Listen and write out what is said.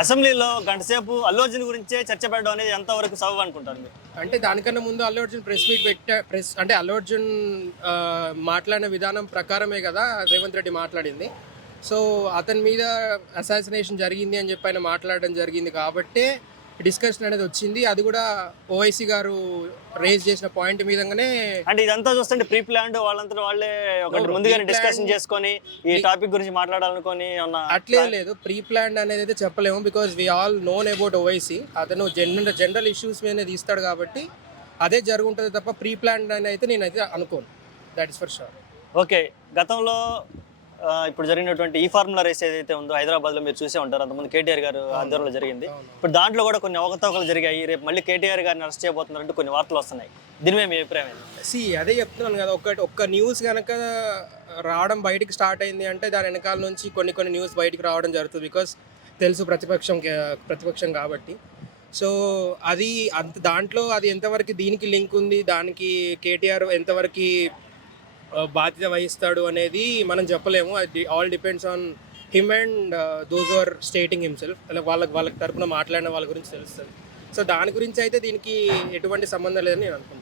అసెంబ్లీలో గంట సేపు అల్లు అర్జున్ గురించే చర్చ పెట్టడం అనేది ఎంతవరకు సబబు అనుకుంటారు మీరు? అంటే దానికన్నా ముందు అల్లు అర్జున్ ప్రెస్ మీట్ అంటే అల్లు అర్జున్ మాట్లాడిన విధానం ప్రకారమే కదా రేవంత్ రెడ్డి మాట్లాడింది. సో అతని మీద అసాసినేషన్ జరిగింది అని చెప్పి ఆయన మాట్లాడడం జరిగింది కాబట్టే డిస్కషన్ అనేది వచ్చింది. అది కూడా ఓవైసీ గారు రేజ్ చేసిన పాయింట్ మీదగానే. అంటే ఇదంతా చూస్తుంటే ప్రీ ప్లాన్డ్ వాళ్ళంతా వాళ్ళే ఒకటి ముందుగానే డిస్కషన్ చేసుకొని ఈ టాపిక్ గురించి మాట్లాడాలనుకొని అట్లే లేదు. ప్రీ ప్లాన్డ్ అనేది అయితే చెప్పలేము, because we all known about Owaisi. అతను జనరల్ ఇష్యూస్ మీద తీస్తాడు కాబట్టి అదే జరుగుంటుంది తప్ప ప్రీ ప్లాన్డ్ అని అయితే నేనైతే అనుకోను. That is for sure. Okay, గతంలో ఇప్పుడు జరిగినటువంటి ఈ ఫార్ములా రేస్ ఏదైతే ఉందో హైదరాబాద్లో మీరు చూసే ఉంటారు, అంతకుముందు కేటీఆర్ గారు ఆధ్వర్యంలో జరిగింది. ఇప్పుడు దాంట్లో కూడా కొన్ని అవకతవకలు జరిగాయి. రేపు మళ్ళీ కేటీఆర్ గారిని అరెస్ట్ చేయబోతున్నారంటూ కొన్ని వార్తలు వస్తున్నాయి. దీని మీద మీ అభిప్రాయం ఏంటి? అదే చెప్తున్నాను కదా, ఒక్క న్యూస్ కనుక రావడం బయటికి స్టార్ట్ అయింది అంటే దాని వెనకాల నుంచి కొన్ని న్యూస్ బయటికి రావడం జరుగుతుంది. బికాస్ తెలుసు ప్రతిపక్షం కాబట్టి. సో అది దాంట్లో అది ఎంతవరకు దీనికి లింక్ ఉంది, దానికి కేటీఆర్ ఎంతవరకు బాధ్యత వహిస్తాడు అనేది మనం చెప్పలేము. అది all depends on him and those are stating himself. అలా వాళ్ళకి తరపున మాట్లాడిన వాళ్ళ గురించి తెలుస్తుంది. సో దాని గురించి అయితే దీనికి ఎటువంటి సంబంధం లేదని నేను అనుకుంటున్నాను.